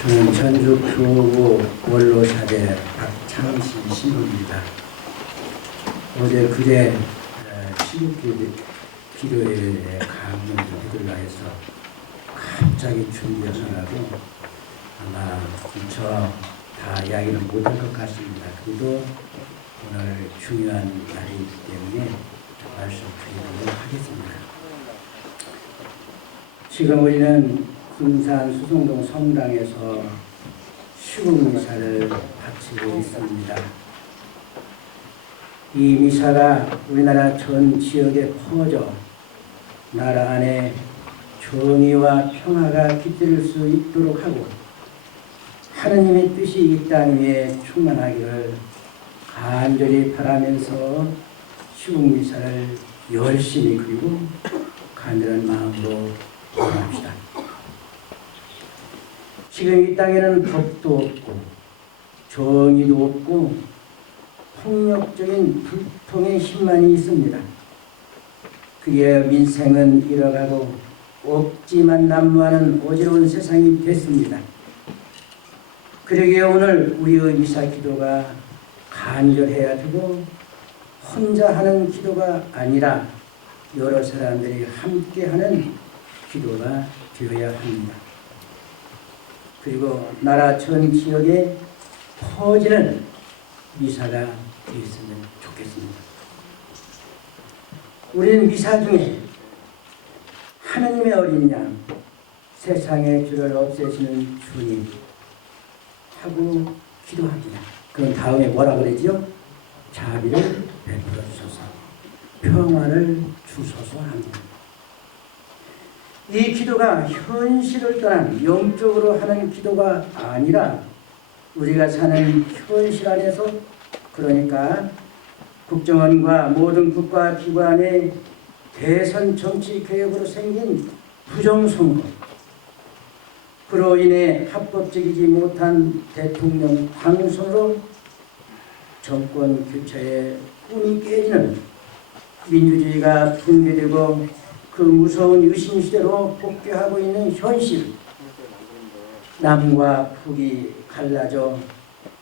저는 전주 교구 원로사대 박창신 신부입니다. 어제 그제 시국기도회에 강연을 해드리려 해서 갑자기 준비해서 나고 아마 미처 다 이야기는 못할 것 같습니다. 그래도 오늘 중요한 날이기 때문에 말씀드리도록 하겠습니다. 지금 우리는 군산 수성동 성당에서 시국미사를 바치고 있습니다. 이 미사가 우리나라 전 지역에 퍼져 나라 안에 정의와 평화가 깃들 수 있도록 하고 하느님의 뜻이 이 땅 위에 충만하기를 간절히 바라면서 시국미사를 열심히 그리고 간절한 마음으로 기도합시다. 지금 이 땅에는 법도 없고 정의도 없고 폭력적인 불통의 힘만이 있습니다. 그에 민생은 잃어가고 없지만 난무하는 어지러운 세상이 됐습니다. 그러기에 오늘 우리의 미사 기도가 간절해야 되고 혼자 하는 기도가 아니라 여러 사람들이 함께 하는 기도가 되어야 합니다. 그리고 나라 전 지역에 퍼지는 미사가 되었으면 좋겠습니다. 우리는 미사 중에 하느님의 어린 양, 세상의 죄를 없애시는 주님 하고 기도합니다. 그럼 다음에 뭐라 그러지요? 자비를 베풀어 주소서, 평화를 주소서 합니다. 이 기도가 현실을 떠난 영적으로 하는 기도가 아니라 우리가 사는 현실 안에서, 그러니까 국정원과 모든 국가 기관의 대선 정치 개혁으로 생긴 부정선거, 그로 인해 합법적이지 못한 대통령 당선으로 정권 교체의 꿈이 깨지는, 민주주의가 붕괴되고 그 무서운 유신 시대로 복귀하고 있는 현실, 남과 북이 갈라져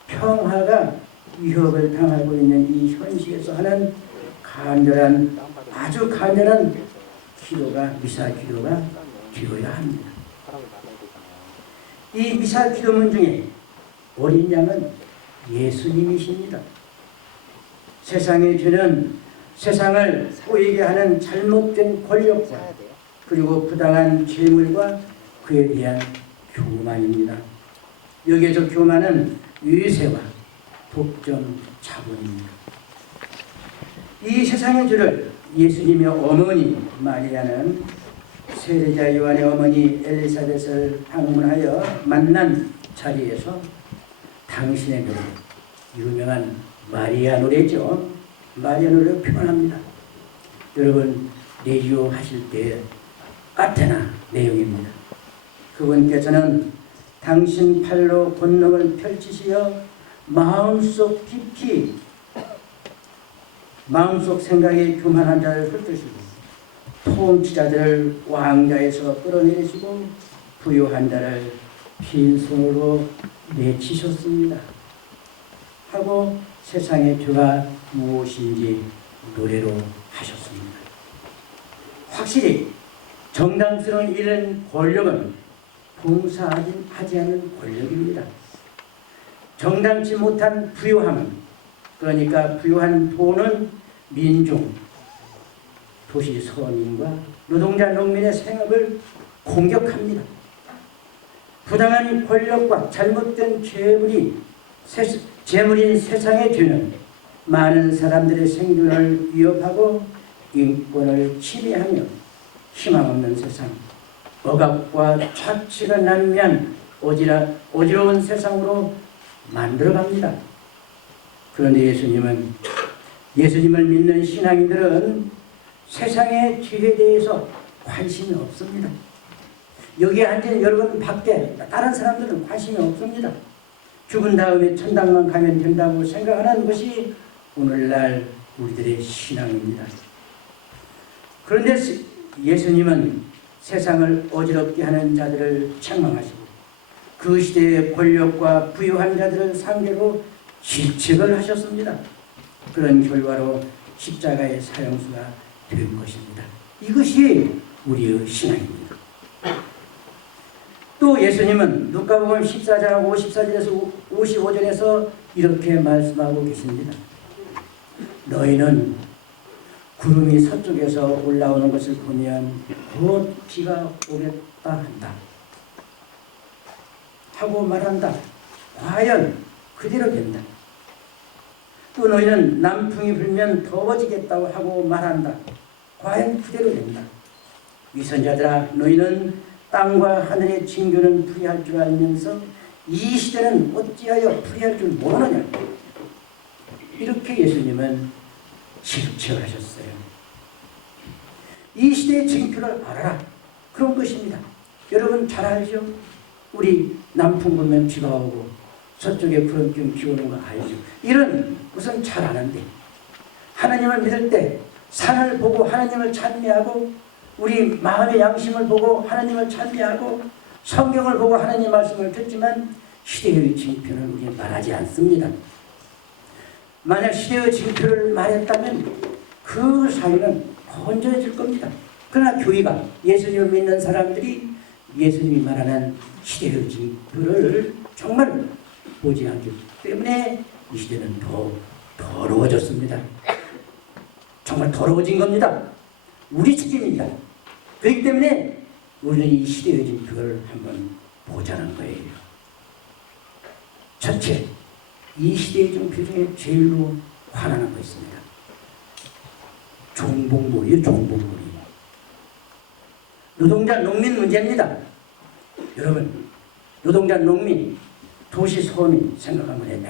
평화가 위협을 당하고 있는 이 현실에서 하는 간절한, 아주 간절한 기도가 미사 기도가 되어야 합니다. 이 미사 기도문 중에 어린 양은 예수님이십니다. 세상의 죄는 세상을 꼬이게 하는 잘못된 권력과 그리고 부당한 재물과 그에 대한 교만입니다. 여기에서 교만은 위세와 독점, 자본입니다. 이 세상의 죄를 예수님의 어머니 마리아는 세례자 요한의 어머니 엘리사벳을 방문하여 만난 자리에서 당신의 노래, 유명한 마리아 노래죠. 마리아 노래를 표현합니다. 여러분 레지오 하실 때 아테나 내용입니다. 그분께서는 당신 팔로 권능을 펼치시어 마음속 깊이, 마음속 생각에 교만한 자를 흩으시고 통치자들을 왕좌에서 끌어내리시고 부유한 자를 빈손으로 내치셨습니다. 하고 세상의 죄가 무엇인지 노래로 하셨습니다. 확실히 정당성을 잃은 권력은 봉사하지 않는 권력입니다. 정당치 못한 부유함은, 그러니까 부유한 돈은 민중, 도시 서민과 노동자 농민의 생업을 공격합니다. 부당한 권력과 잘못된 재물인 세상의 죄는 많은 사람들의 생존을 위협하고 인권을 침해하며 희망 없는 세상, 억압과 착취가 난무한 어지러운 세상으로 만들어갑니다. 그런데 예수님을 믿는 신앙인들은 세상의 죄에 대해서 관심이 없습니다. 여기에 앉은 여러분 밖에 다른 사람들은 관심이 없습니다. 죽은 다음에 천당만 가면 된다고 생각하는 것이 오늘날 우리들의 신앙입니다. 그런데 예수님은 세상을 어지럽게 하는 자들을 책망하시고 그 시대의 권력과 부유한 자들을 상대로 질책을 하셨습니다. 그런 결과로 십자가의 사형수가 된 것입니다. 이것이 우리의 신앙입니다. 또 예수님은 누가복음 14장 54절에서 55절에서 이렇게 말씀하고 계십니다. 너희는 구름이 서쪽에서 올라오는 것을 보면 곧 비가 오겠다 한다 하고 말한다. 과연 그대로 된다. 또 너희는 남풍이 불면 더워지겠다고 하고 말한다. 과연 그대로 된다. 위선자들아, 너희는 땅과 하늘의 징조는 풀이할 줄 알면서 이 시대는 어찌하여 풀이할 줄 모르느냐. 이렇게 예수님은 질책을 하셨어요. 이 시대의 징표를 알아라. 그런 것입니다. 여러분 잘 알죠? 우리 남풍 불면 비가 오고 서쪽에 구름 비 오는 거 알죠? 이런 것은 잘 아는데 하나님을 믿을 때 산을 보고 하나님을 찬미하고 우리 마음의 양심을 보고 하나님을 찬미하고 성경을 보고 하나님 말씀을 듣지만 시대의 징표는 우리는 말하지 않습니다. 만약 시대의 징표를 말했다면 그 사회는 건전해질 겁니다. 그러나 교회가 예수님을 믿는 사람들이 예수님이 말하는 시대의 징표를 정말 보지 않기 때문에 이 시대는 더 더러워졌습니다. 정말 더러워진 겁니다. 우리 책임입니다. 그렇기 때문에 우리는 이 시대의 징표를 한번 보자는 거예요. 첫째, 이 시대의 징표 중에 제일로 화나는 거 있습니다. 종북몰이요, 종북몰이. 노동자 농민 문제입니다. 여러분, 노동자 농민, 도시 서민 생각 한번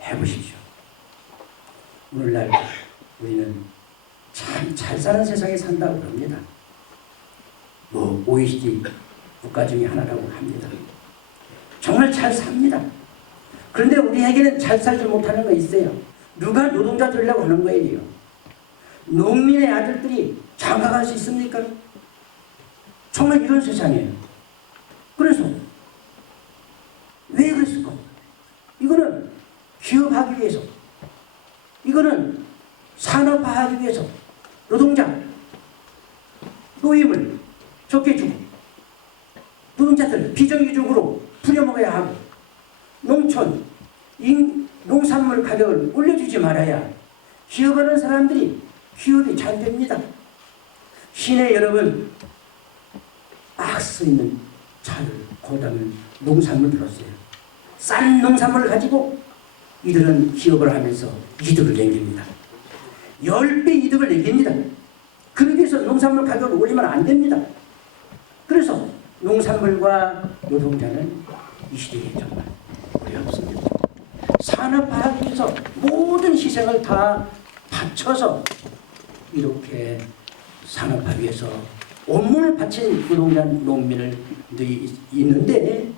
해보십시오. 오늘날 우리는 참 잘 사는 세상에 산다고 합니다. 뭐 OECD 국가 중에 하나라고 합니다. 정말 잘 삽니다. 그런데 우리에게는 잘 살지 못하는 거 있어요. 누가 노동자 되려고 하는 거예요. 농민의 아들들이 장가갈 수 있습니까? 정말 이런 세상이에요. 그래서 왜 그랬을까? 이거는 기업하기 위해서, 이거는 산업화하기 위해서 노동자 노임을 적게 주고 노동자들 비정규직으로 부려먹어야 하고 농촌 농산물 가격을 올려주지 말아야 기업하는 사람들이 기업이 잘 됩니다. 시내 여러분 막 쓰이는 차를 고담을 농산물 들었어요. 싼 농산물을 가지고 이들은 기업을 하면서 이득을 남깁니다. 10배 이득을 남깁니다. 그러기 위해서 농산물 가격을 올리면 안 됩니다. 그래서 농산물과 노동자는 이 시대에 정말 어렵습니다. 산업화하기 위해서 모든 희생을 다 바쳐서 이렇게 산업화 위해서 온몸을 바친 노동자 농민들이 있는데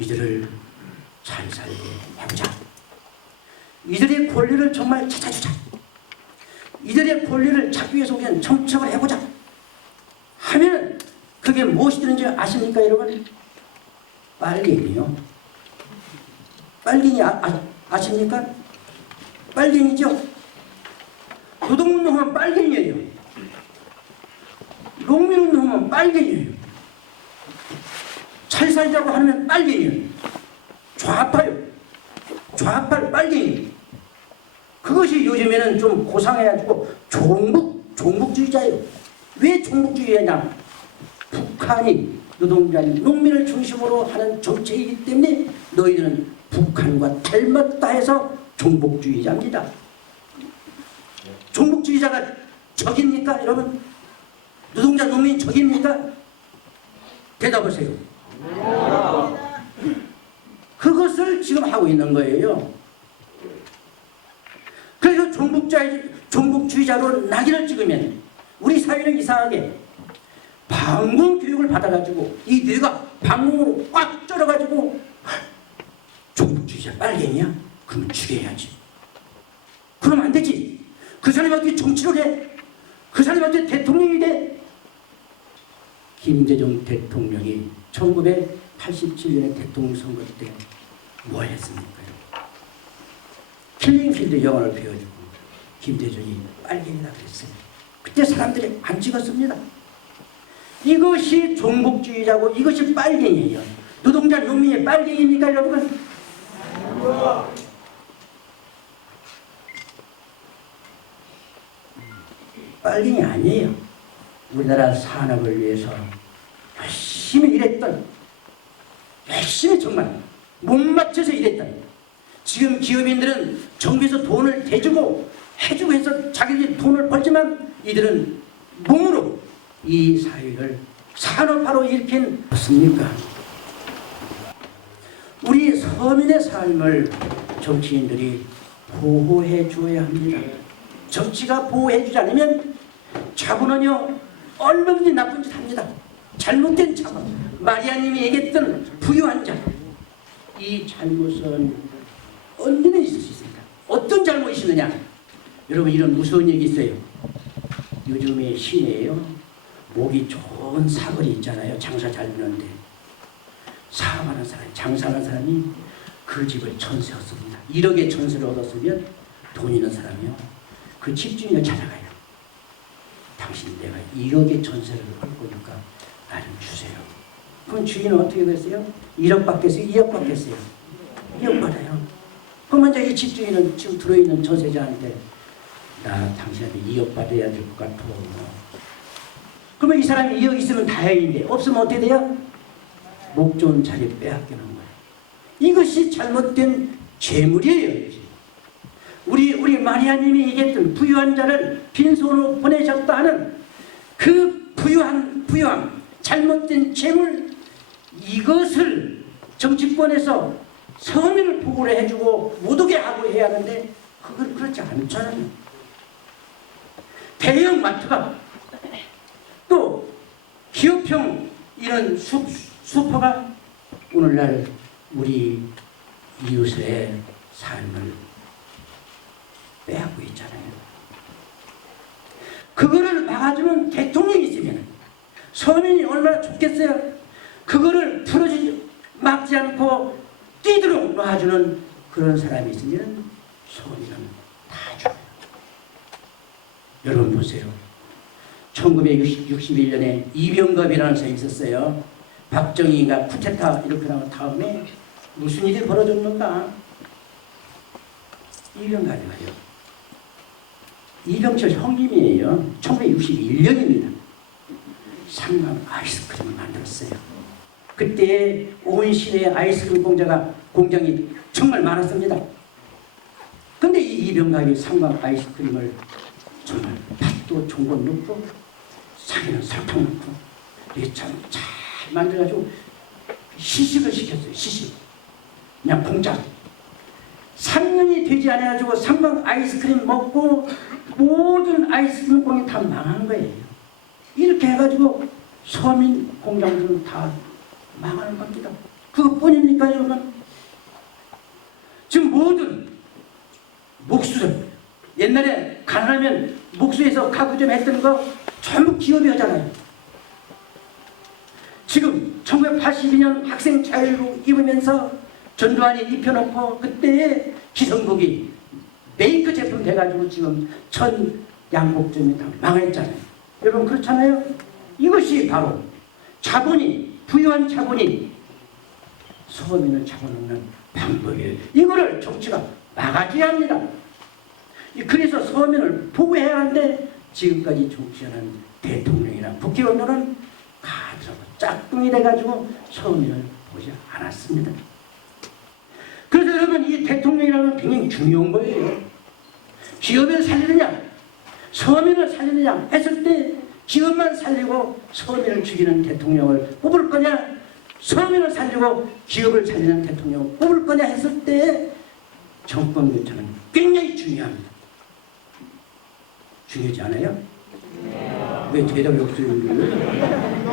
이들을 잘 살게 해보자. 이들의 권리를 정말 찾아주자. 이들의 권리를 찾기 위해서 우리는 정책을 해보자 하면 그게 무엇이 되는지 아십니까 여러분? 빨갱이요. 빨갱이 아십니까? 빨갱이죠. 노동운동하면 빨갱이에요. 농민운동하면 빨갱이에요. 잘 살자고 하면 빨갱이에요. 좌파요. 좌파 빨갱이. 그것이 요즘에는 좀 고상해가지고 종북주의자예요. 왜 종북주의냐? 북한이 노동자, 농민을 중심으로 하는 정책이기 때문에 너희들은 북한과 닮았다 해서 종북주의자입니다. 종북주의자가 적입니까 여러분? 노동자, 농민이 적입니까? 대답하세요. 그것을 지금 하고 있는 거예요. 그래서 종북주의자로 낙인을 찍으면 우리 사회는 이상하게 방공 교육을 받아가지고 이 뇌가 방공으로 꽉 쩔어가지고 종북주의자 빨갱이야? 그러면 죽여야지. 그럼 안 되지. 그 사람이 어떻게 정치를 해? 그 사람이 어떻게 대통령이 돼? 김대중 대통령이 87년에 대통령 선거 때 뭐 했습니까? 킬링필드 영화를 배워주고 김대중이 빨갱이다 그랬어요. 그때 사람들이 안 찍었습니다. 이것이 종북주의자고 이것이 빨갱이에요. 노동자 농민의 빨갱이입니까 여러분? 빨갱이 아니에요. 우리나라 산업을 위해서 열심히 일했던, 열심히 정말 못 맞춰서 일했던, 지금 기업인들은 정부에서 돈을 대주고 해주고 해서 자기들이 돈을 벌지만 이들은 몸으로 이 사회를 산업화로 일으킨 없습니까? 우리 서민의 삶을 정치인들이 보호해 줘야 합니다. 정치가 보호해 주지 않으면 자본은요 얼마든지 나쁜 짓 합니다. 잘못된 자본, 마리아님이 얘기했던 부유한 자, 이 잘못은 언제나 있을 수 있습니다. 어떤 잘못이 있느냐? 여러분 이런 무서운 얘기 있어요. 요즘에 시내에요 목이 좋은 사거리 있잖아요. 장사 잘 되는데 사업하는 사람, 장사하는 사람이 그 집을 전세 얻습니다. 1억의 전세를 얻었으면 돈 있는 사람이요 그 집주인을 찾아가요. 당신 내가 1억의 전세를 할 거니까 나 좀 주세요. 그럼 주인은 어떻게 됐어요? 1억 받겠어요? 2억 받겠어요? 2억 받아요. 그러면 이제 이 집주인은 지금 들어있는 전세자한테 나 당신한테 2억 받아야 될 것 같아. 그러면 이 사람이 2억 있으면 다행인데 없으면 어떻게 돼요? 목 좋은 자리 빼앗기는 거예요. 이것이 잘못된 죄물이에요. 우리 마리아님이 얘기했던 부유한 자를 빈손으로 보내셨다 하는 그 부유함, 잘못된 죄물, 이것을 정치권에서 서민을 보호를 해주고 못 오게 하고 해야 하는데 그건 그렇지 않잖아요. 대형 마트가 또 기업형 이런 슈퍼가 오늘날 우리 이웃의 삶을 빼앗고 있잖아요. 그거를 막아주는 대통령이 있으면 서민이 얼마나 좋겠어요. 그거를 풀어주지 막지 않고 뛰도록 놔주는 그런 사람이 있으면 서민은 다 죽어요. 여러분 보세요. 1961년에 이병갑이라는 사람이 있었어요. 박정희가 쿠데타 이렇게 나온 다음에 무슨 일이 벌어졌는가? 이병갑이 말이요. 이병철 형님이에요. 1961년입니다. 상암 아이스크림을 만들었어요. 그때 온 시내에 아이스크림 공장이 정말 많았습니다. 근데 이 이병갑이 상암 아이스크림을 정말 팥도 좋은 것 넣고 상에는 설탕 넣고 이게 참 잘 만들어가지고 시식을 시켰어요. 시식. 그냥 공짜. 3년이 되지 않아가지고 상암 아이스크림 먹고 모든 아이스크림 공장이 다 망한 거예요. 이렇게 해가지고 서민 공장들은 다 망하는 겁니다. 그것뿐입니까 여러분? 지금 모든 목수들 옛날에 가난하면 목수에서 가구점 했던 거 전부 기업이 하잖아요. 지금 1982년 학생 자유로 입으면서 전두환이 입혀놓고 그때 기성복이 메이크 제품 돼가지고 지금 전 양복점이 다 망했잖아요. 여러분 그렇잖아요. 이것이 바로 자본이, 부유한 자본이 서민을 잡아먹는 방법이에요. 이거를 정치가 막아줘야 합니다. 그래서 서민을 보호해야 하는데 지금까지 정치하는 대통령이나 국회의원들은 가들하고 짝꿍이 돼가지고 서민을 보지 않았습니다. 그래서 여러분 이 대통령이라는 건 굉장히 중요한 거예요. 기업을 살리느냐 서민을 살리느냐 했을 때 기업만 살리고 서민을 죽이는 대통령을 뽑을 거냐 서민을 살리고 기업을 살리는 대통령을 뽑을 거냐 했을 때 정권 교체는 굉장히 중요합니다. 중요하지 않아요? 네. 왜 대답이 없어요?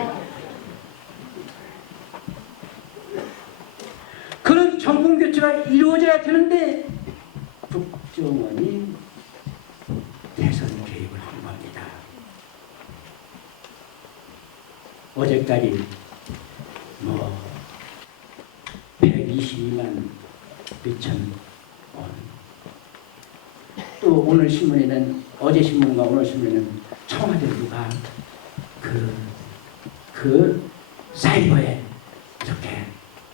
그런 정권 교체가 이루어져야 되는데 국정원이 대선 개입을 한 겁니다. 어제까지 122만 2천 원. 또 오늘 신문에는, 어제 신문과 오늘 신문에는 청와대 누가 그 사이버에 이렇게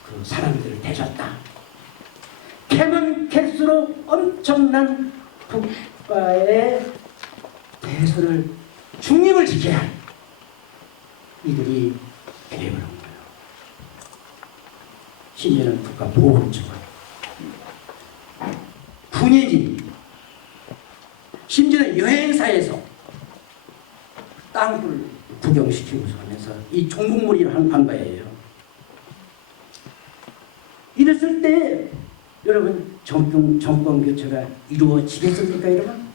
그 사람들을 대줬다. 캐면 캘수록 엄청난 국가의 대선을 중립을 지켜야 할 이들이 개입을 한 거예요. 심지어는 국가보훈처가, 군인이, 심지어는 여행사에서 땅굴 구경시키고 하면서 이 종북몰이를 한 거예요. 이랬을 때 여러분 정권 교체가 이루어지겠습니까, 여러분?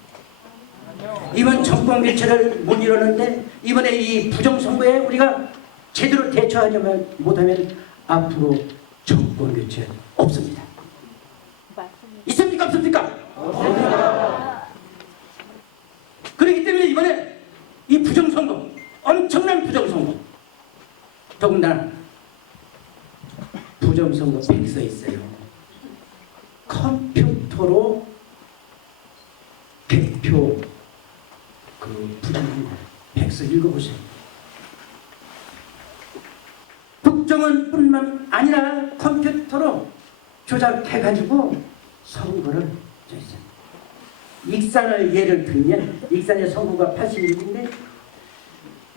이번 정권 교체를 못 이루는데 이번에 이 부정선거에 우리가 제대로 대처하지 못하면 앞으로 정권 교체 없습니다. 있습니까, 없습니까? 없습니다. 그렇기 때문에 이번에 이 부정선거, 엄청난 부정선거, 더군다나 부정선거 백서 있어요. 컴퓨터로 개표 그 부정선거 백서 읽어보세요. 국정원뿐만 아니라 컴퓨터로 조작해가지고 선거를 했어요. 익산을 예를 들면 익산의 선거가 86인데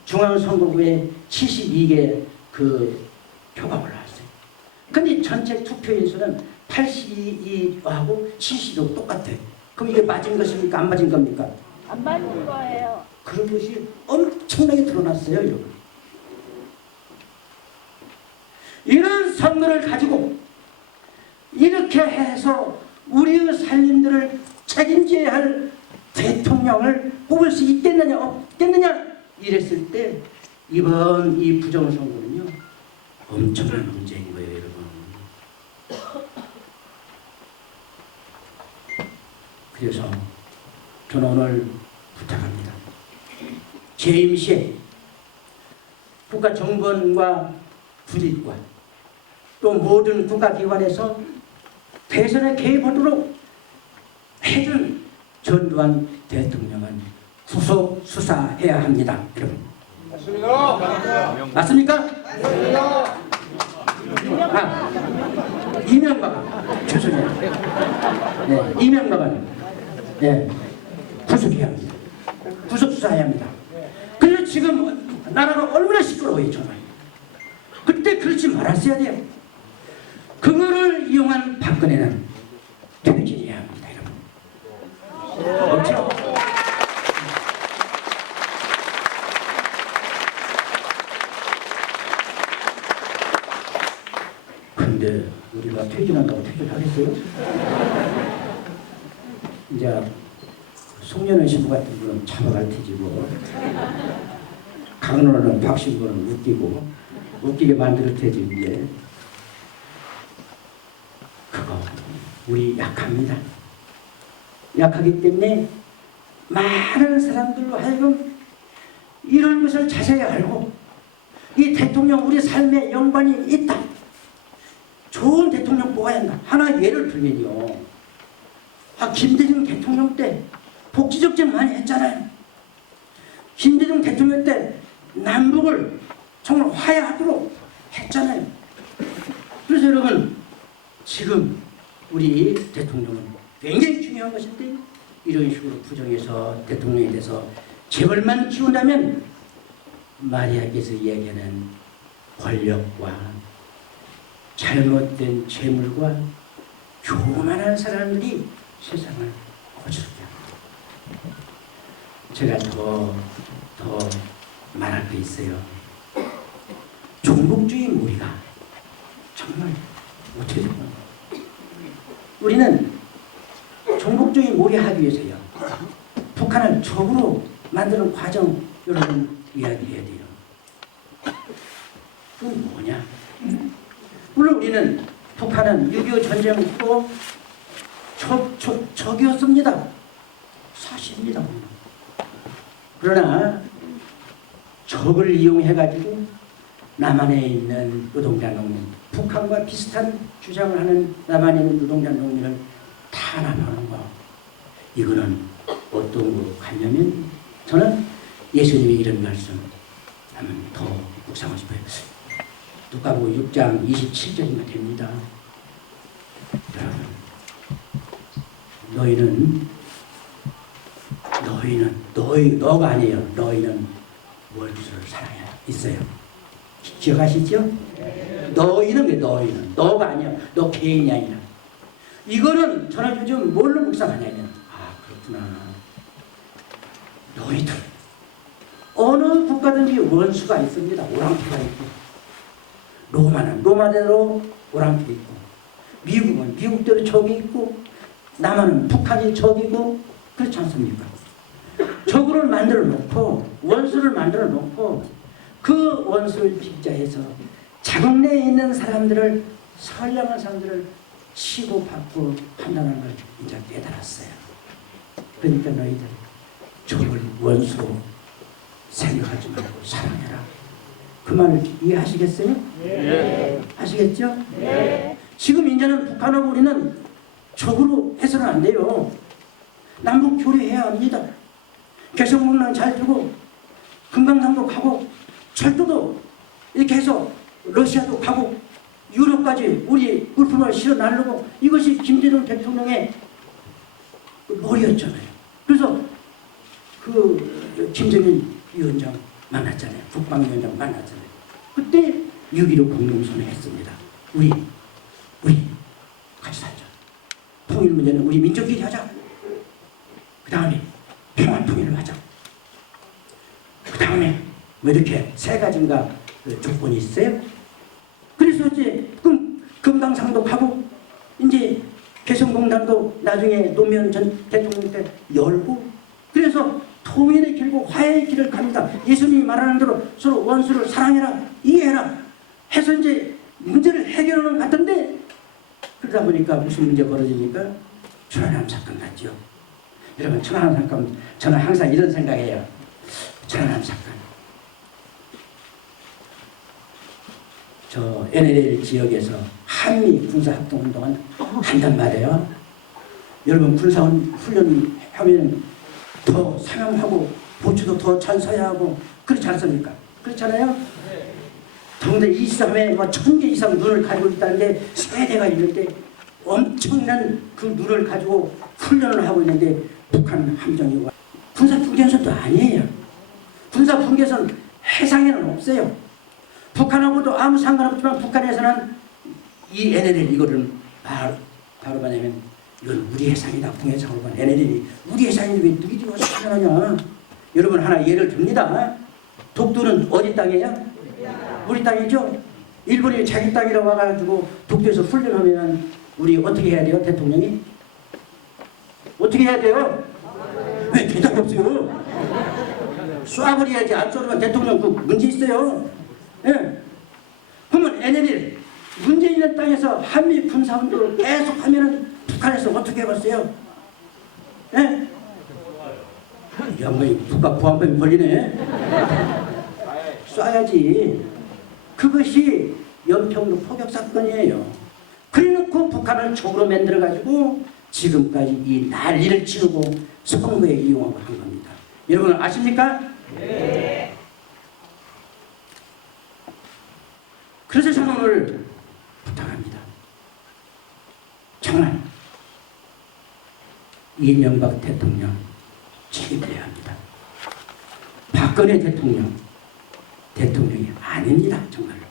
중앙선거구에 72개 그 표가 올라왔어요. 근데 전체 투표인 수는 82하고 70도 똑같아요. 그럼 이게 맞은 것입니까? 안 맞은 겁니까? 안 맞는 거예요. 그런 것이 엄청나게 드러났어요. 여러분. 이런 선거를 가지고 이렇게 해서 우리의 살림들을 책임져야 할 대통령을 뽑을 수 있겠느냐 없겠느냐 이랬을 때 이번 이 부정선거는요 엄청난 문제인 거예요, 여러분. 그래서 저는 오늘 부탁합니다. 재임 시에 국가정보원과 군인과 또 모든 국가기관에서 대선에 개입하도록 해준 전두환 대통령은 구속 수사해야 합니다, 여러분. 맞습니다. 맞습니까? 맞습니다. 이명박 죄송해요. 네, 이명박은 네, 구속해야 합니다. 구속 수사해야 합니다. 그래서 지금 나라가 얼마나 시끄러워요, 정말. 그때 그렇지 말았어야 돼요. 그거를 이용한 박근혜는 퇴진해야 합니다, 여러분. 그렇죠? 근데 우리가 퇴진한다고 퇴진하겠어요? 이제 송년회 신부 같은 분은 참아갈 테지고 강론은 박 신부는 웃기게 만들 테지. 이제 그거 우리 약합니다. 약하기 때문에 많은 사람들로 하여금 이런 것을 자세히 알고 이 대통령 우리 삶에 연관이 있다. 좋은 대통령 뽑아야 한다. 하나 예를 들면요. 김대중 대통령 때 복지적진 많이 했잖아요. 김대중 대통령 때 남북을 정말 화해하도록 했잖아요. 그래서 여러분 지금 우리 대통령은 굉장히 중요한 것인데 이런 식으로 부정해서 대통령에 대해서 재벌만 키운다면 마리아께서 이야기하는 권력과 잘못된 재물과 교만한 사람들이 세상을 어지럽게 합니다. 제가 더 말할 게 있어요. 종북주의 무리가 정말 어떻게 되는 거예요? 우리는 종북주의 무리하기 위해서요. 북한을 적으로 만드는 과정 여러분 이야기해야 돼요. 그건 뭐냐? 물론 우리는 북한은 6.25 전쟁 후 적이었습니다. 사실입니다. 그러나 적을 이용해가지고 남한에 있는 노동자 농민 북한과 비슷한 주장을 하는 남한에 있는 노동자 농민을 탄압하는 거, 이거는 어떤 거 같냐면 저는 예수님이 이런 말씀 하면 더 묵상하고 싶어요. 누가복음 6장 27절이면 됩니다. 여러분, 너가 아니에요. 너희는 원수를 사랑해야 있어요. 기억하시죠? 너희는 왜 너희는? 너가 아니야. 너 개인이 아니라. 이거는 저는 요즘 뭘로 묵상하냐면, 그렇구나. 너희들 어느 국가든지 원수가 있습니다. 오랑캐가 있고, 로마는 로마대로 오랑캐 있고, 미국은 미국대로 적이 있고, 남한은 북한이 적이고, 그렇지 않습니까? 적을 만들어 놓고, 원수를 만들어 놓고, 그 원수를 빗자해서 자국 내에 있는 사람들을, 선량한 사람들을 치고받고 판단하는 걸 이제 깨달았어요. 그러니까 너희들 적을 원수로 생각하지 말고 사랑해라. 그 말을 이해하시겠어요? 네. 하시겠죠? 네. 지금 이제는 북한하고 우리는 적으로 해서는 안 돼요. 남북 교류해야 합니다. 개성공단 잘 두고 금강산도 가고 철도도 이렇게 해서 러시아도 가고 유럽까지 우리 물품을 실어 나르고, 이것이 김대중 대통령의 머리였잖아요. 그래서 그 김정일 위원장 만났잖아요. 국방위원장 만났잖아요. 그때 6.15 공동선언 했습니다. 우리 같이 살자. 통일 문제는 우리 민족끼리 하자. 그 다음에 평화 통일을 하자. 그 다음에 뭐 이렇게 세 가지인가 조건이 있어요. 그래서 이제 금강산도 가고, 이제 개성공단도 나중에 노무현 전 대통령 때 열고, 그래서 통일의 길고 화해의 길을 갑니다. 예수님이 말하는 대로 서로 원수를 사랑해라, 이해해라 해서 이제 문제를 해결하는 것 같은데, 그러다 보니까 무슨 문제가 벌어지니까 천안함 사건 같죠. 여러분, 천안함 사건, 저는 항상 이런 생각해요. 천안함 사건, 저 NLL 지역에서 한미 군사합동운동을 한단 말이에요. 여러분, 군사훈련 하면 더 상함하고 보초도 더 잘 서야 하고 그렇지 않습니까? 그렇잖아요? 동대 23에 뭐 1000개 이상 눈을 가지고 있다는 게 세대가 있는데, 엄청난 그 눈을 가지고 훈련을 하고 있는데, 북한 함정이 와. 군사 분계선도 아니에요. 군사 분계선 해상에는 없어요. 북한하고도 아무 상관없지만 북한에서는 이 NLL 이거를 바로 뭐냐면 이건 우리 해상이다. 북해상으로 본 NLL이 우리 해상인데 왜 너희들이 와서 상관하냐. 여러분, 하나 예를 듭니다. 독도는 어디 땅이에요? 우리 땅이죠. 일본이 자기 땅이라고 와가지고 독도에서 훈련하면 우리 어떻게 해야 돼요? 대통령이 어떻게 해야 돼요? 왜 대답이 없어요? 쏴버려야지. 안 쏘면 대통령 그 문제 있어요. 예. 그러면 NLL 문제 있는 땅에서 한미 군사운동을 계속 하면은 북한에서 어떻게 해봤어요? 예? 이 양반이 국가 보안법이 걸리네. 쏴야지. 그것이 연평도 포격 사건이에요. 그래놓고 북한을 적으로 만들어가지고 지금까지 이 난리를 치르고 선거에 이용하고 한 겁니다. 여러분 아십니까? 네. 그래서 저는 오늘 부탁합니다. 정말 이명박 대통령 책임져야 합니다. 박근혜 대통령이 아닙니다. 정말.